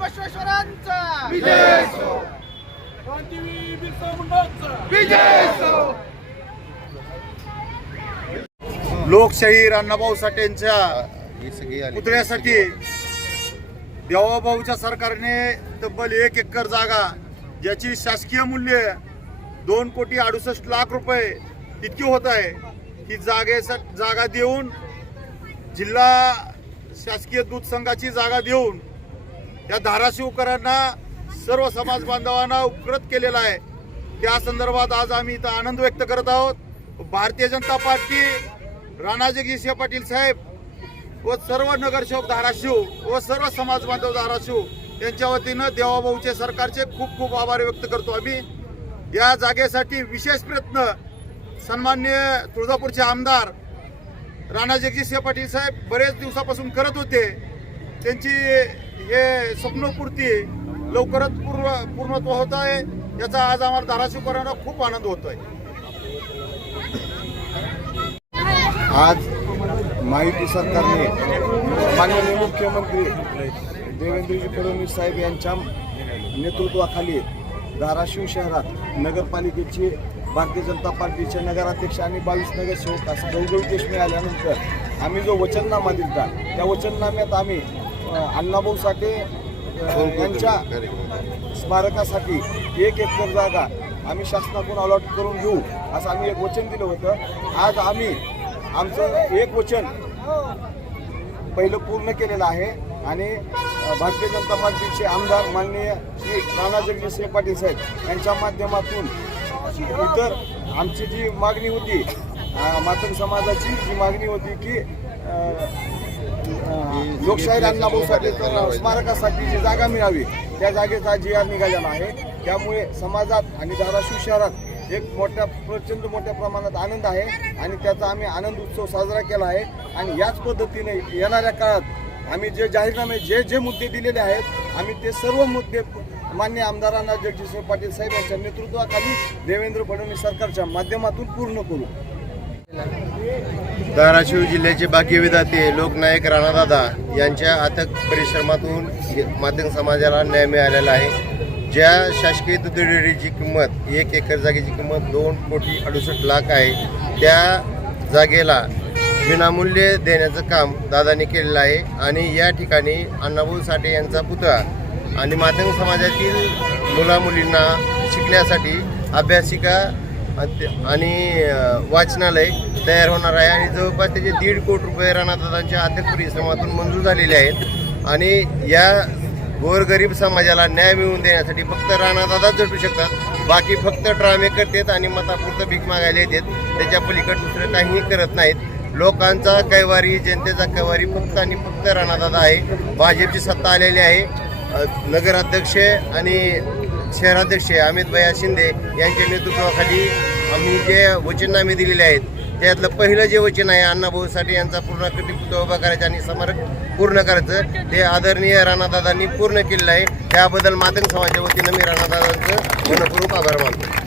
बसवेश्वरांचा विजय असो. क्रांतीवीर बिरसा मुंडांचा विजय असो. लोकशाही अण्णाभाऊ साठेंच्या पुतळ्यासाठी देवाभाऊच्या सरकारने तब्बल 1 एकर जागा ज्याची शासकीय मूल्य 2,68,00,000 रुपये इतकी होत आहे, ही जागा देऊन जिल्हा शासकीय दूध संघाची जागा देऊन या धाराशिवकरांना सर्व समाज बांधवांना उपकृत केलेला आहे. त्या संदर्भात आज आम्ही इथं आनंद व्यक्त करत आहोत. भारतीय जनता पार्टी, राणा जगजितसिंह पाटील साहेब व सर्व नगरसेवक धाराशिव व सर्व समाज बांधव धाराशिव यांच्या वतीनं देवाभाऊचे सरकारचे खूप खूप आभार व्यक्त करतो. आम्ही या जागेसाठी विशेष प्रयत्न सन्माननीय तुळजापूरचे आमदार राणा जगजितसिंह पाटील साहेब बरेच दिवसापासून करत होते. त्यांची हे स्वप्नपूर्ती लवकरच पूर्णत्व होत आहे, याचा आज आम्हाला धाराशिवकरांना खूप आनंद होतोय. आज महायुती सरकारने माननीय मुख्यमंत्री देवेंद्रजी फडणवीस साहेब यांच्या नेतृत्वाखाली धाराशिव शहरात नगरपालिकेची भारतीय जनता पार्टीचे नगराध्यक्ष आणि 22 नगरसेवक असं गवगवीत मिळाल्यानंतर आम्ही जो वचननामा दिला त्या वचननाम्यात आम्ही अण्णाभाऊ साठे यांच्या स्मारकासाठी 1 एकर जागा आम्ही शासनाकडून अलॉट करून घेऊ असं आम्ही एक वचन दिलं होतं. आज आम्ही आमचं एक वचन पहिलं पूर्ण केलेलं आहे आणि भारतीय जनता पार्टीचे आमदार माननीय श्री राणा जगजितसिंह पाटील साहेब यांच्या माध्यमातून इतर आमची जी मागणी होती, मातंग समाजाची जी मागणी होती की लोकशाही अण्णाभाऊ साठे स्मारकासाठी जी जागा मिळावी, त्या जागेचा GR निघालेला आहे. त्यामुळे समाजात आणि धाराशिव शहरात एक प्रचंड मोठ्या प्रमाणात आनंद आहे आणि त्याचा आम्ही आनंद उत्सव साजरा केला आहे. आणि याच पद्धतीने येणाऱ्या काळात आम्ही जे जाहीरनामे जे मुद्दे दिलेले आहेत, आम्ही ते सर्व मुद्दे मान्य आमदारांना जगजितसिंह पाटील साहेब यांच्या नेतृत्वाखाली देवेंद्र फडणवीस सरकारच्या माध्यमातून पूर्ण करू. धाराशिव जिल्ह्याचे भाग्यविधाते लोकनायक राणादादा यांच्या अथक परिश्रमातून मातंग समाजाला न्याय मिळालेला आहे. ज्या शासकीय दूध डेअरीची किंमत 1 एकर जागेची किंमत 2,68,00,000 आहे, त्या जागेला विनामूल्य देण्याचं काम दादांनी केलेलं आहे. आणि या ठिकाणी अण्णाभाऊ साठे यांचा पुतळा आणि मातंग समाजातील मुलामुलींना शिकण्यासाठी अभ्यासिका आणि वाचनालय तयार होणार आहे. आणि जवळपास त्याचे 1.5 कोटी रुपये राणादादांच्या अथक परिश्रमातून मंजूर झालेले आहेत. आणि या गोरगरीब समाजाला न्याय मिळवून देण्यासाठी फक्त राणादादाच झटू शकतात. बाकी फक्त ड्रामे करतात आणि मतापुरतं भीक मागायला येतात. त्याच्या पलीकडे दुसरं काहीही करत नाहीत. लोकांचा कैवारी, जनतेचा कैवारी फक्त आणि फक्त राणादादा आहे. भाजपची सत्ता आलेली आहे. नगराध्यक्ष आणि शहराध्यक्ष अमित भैया शिंदे यांच्या नेतृत्वाखाली आम्ही जे वचननामे दिलेले आहेत, त्यातलं पहिलं जे वचन आहे अण्णाभाऊ साठे यांचा पूर्णाकृती पुतळा उभा करायचा आणि स्मारक पूर्ण करायचं, ते आदरणीय राणादादांनी पूर्ण केलेलं आहे. त्याबद्दल मातंग समाजाच्या वतीनं मी राणादादांचं मनपूर्वक आभार मानतो.